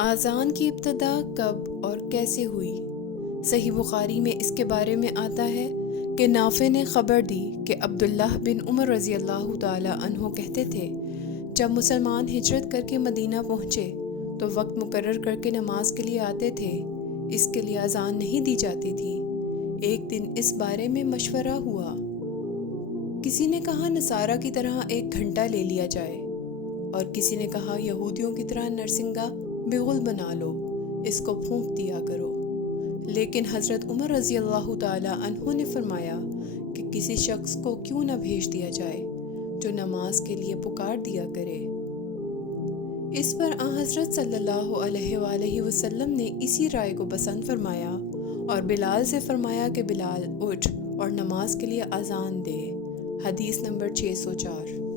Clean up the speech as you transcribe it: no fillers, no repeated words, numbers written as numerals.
آذان کی ابتدا کب اور کیسے ہوئی؟ صحیح بخاری میں اس کے بارے میں آتا ہے کہ نافع نے خبر دی کہ عبداللہ بن عمر رضی اللہ تعالی عنہ کہتے تھے، جب مسلمان ہجرت کر کے مدینہ پہنچے تو وقت مقرر کر کے نماز کے لیے آتے تھے، اس کے لیے اذان نہیں دی جاتی تھی۔ ایک دن اس بارے میں مشورہ ہوا، کسی نے کہا نصارہ کی طرح 1 گھنٹہ لے لیا جائے، اور کسی نے کہا یہودیوں کی طرح نرسنگا بغل بنا لو، اس کو پھونک دیا کرو۔ لیکن حضرت عمر رضی اللہ تعالی عنہ نے فرمایا کہ کسی شخص کو کیوں نہ بھیج دیا جائے جو نماز کے لیے پکار دیا کرے۔ اس پر حضرت صلی اللہ علیہ وآلہ وسلم نے اسی رائے کو پسند فرمایا اور بلال سے فرمایا کہ بلال اٹھ اور نماز کے لیے اذان دے۔ حدیث نمبر 604۔